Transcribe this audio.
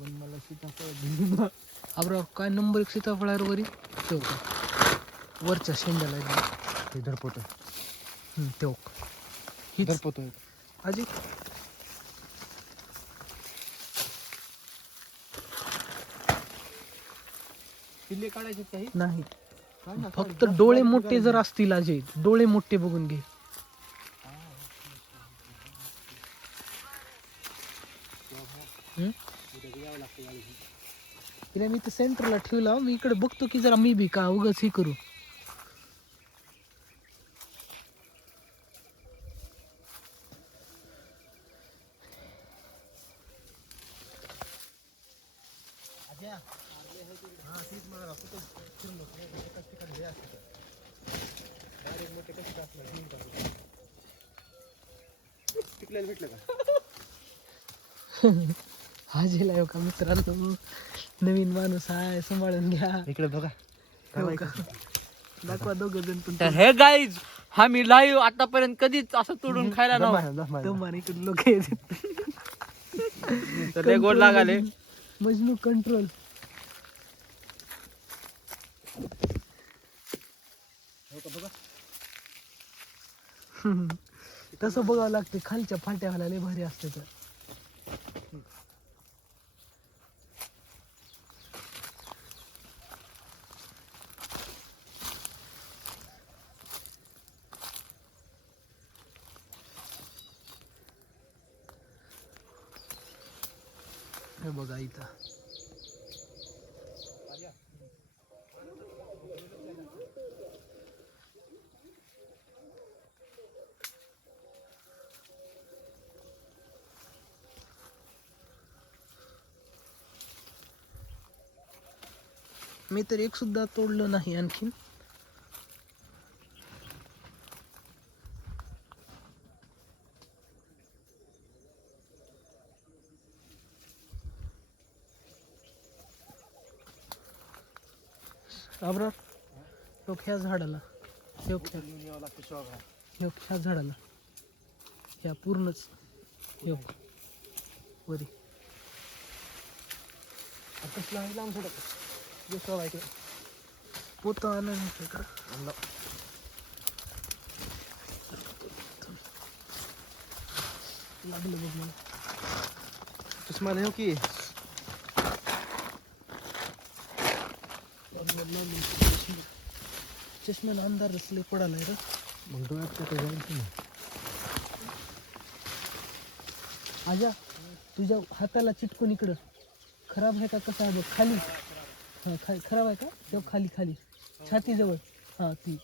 पण मला सीताफळ काय नंबर एक सीताफळावर वरी? वरच्या शेंड्याला हे हम्म, ठेव. धरपत आजी. किल्ले काढायचे काही नाही. फक्त डोळे मोठे जर असतील अजय डोळे मोठे बघून घे. हम्म? तिला मी तर सेंटरला ठेवला. मी इकडे बघतो की जरा मी बी का उगाच हे करू. भेटलं का? हा जिला का मित्रांनो? नवीन माणूस आहे सांभाळून घ्या. इकडे बघा. हो का? दाखवा दोघं जण पण. तर हे गाईज हा मी लाईव्ह आतापर्यंत कधीच असं तोडून खायला नव्हतं. दमाने इकडे लोक येतात. तर लय गोड लागाले. मजनू कंट्रोल तसं बघावं लागते खालच्या फाट्यावाला लय भारी असते तर. हे बघा मी तर एक सुद्धा तोडलं नाही आणखीन. अब्रार लोक ह्या झाडाला. ह्यो ह्या ह्यो ह्या झाडाला. ह्या पूर्णच. ह्यो वरी. आताच लांब लांब सोडत जो आहे इकडे. पोतं आणा नाही का? लागलं बघ मला. चष्मा नाही हो की. चष्म्याला अंधार असले पडालाय रे. मग डोळ्यात कुठे जाईल की आजा तुझ्या हाताला चिटकून इकडं. खराब आहे का कसं आहे बघ. खाली. हा खा खराब आहे का? तेव्हा खाली खाली. छातीजवळ. हां ती.